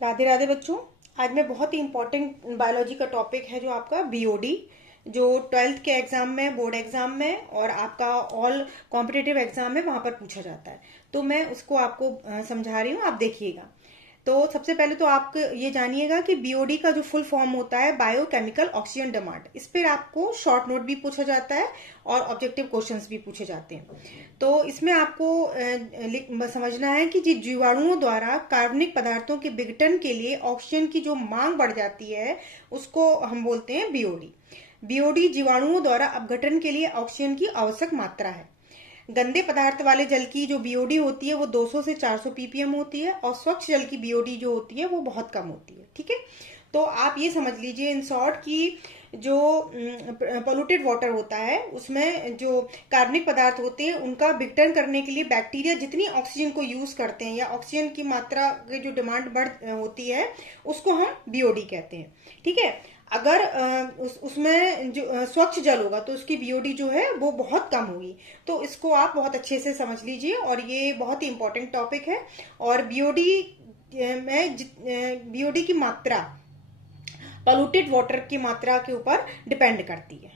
राधे राधे बच्चों। आज मैं बहुत ही इम्पोर्टेंट बायोलॉजी का टॉपिक है जो आपका बीओडी, जो 12th के एग्जाम में, बोर्ड एग्जाम में और आपका ऑल कॉम्पिटिटिव एग्जाम में वहां पर पूछा जाता है। तो मैं उसको आपको समझा रही हूँ, आप देखिएगा। तो सबसे पहले तो आप ये जानिएगा कि बीओडी का जो फुल फॉर्म होता है बायोकेमिकल ऑक्सीजन डिमांड। इस पर आपको शॉर्ट नोट भी पूछा जाता है और ऑब्जेक्टिव क्वेश्चंस भी पूछे जाते हैं। तो इसमें आपको समझना है कि जीवाणुओं द्वारा कार्बनिक पदार्थों के विघटन के लिए ऑक्सीजन की जो मांग बढ़ जाती है उसको हम बोलते हैं बीओडी। बीओडी जीवाणुओं द्वारा अपघटन के लिए ऑक्सीजन की आवश्यक मात्रा है। गंदे पदार्थ वाले जल की जो बीओडी होती है वो 200 से 400 पीपीएम होती है और स्वच्छ जल की बीओडी जो होती है वो बहुत कम होती है। ठीक है, तो आप ये समझ लीजिए इन शॉर्ट की जो पोल्यूटेड वाटर होता है उसमें जो कार्बनिक पदार्थ होते हैं उनका विघटन करने के लिए बैक्टीरिया जितनी ऑक्सीजन को यूज करते हैं या ऑक्सीजन की मात्रा की जो डिमांड बढ़ होती है उसको हम बीओडी कहते हैं। ठीक है, अगर उसमें जो स्वच्छ जल होगा तो उसकी बीओडी जो है वो बहुत कम होगी। तो इसको आप बहुत अच्छे से समझ लीजिए और ये बहुत ही इंपॉर्टेंट टॉपिक है। और बीओडी में बीओडी की मात्रा पोल्यूटेड वाटर की मात्रा के ऊपर डिपेंड करती है।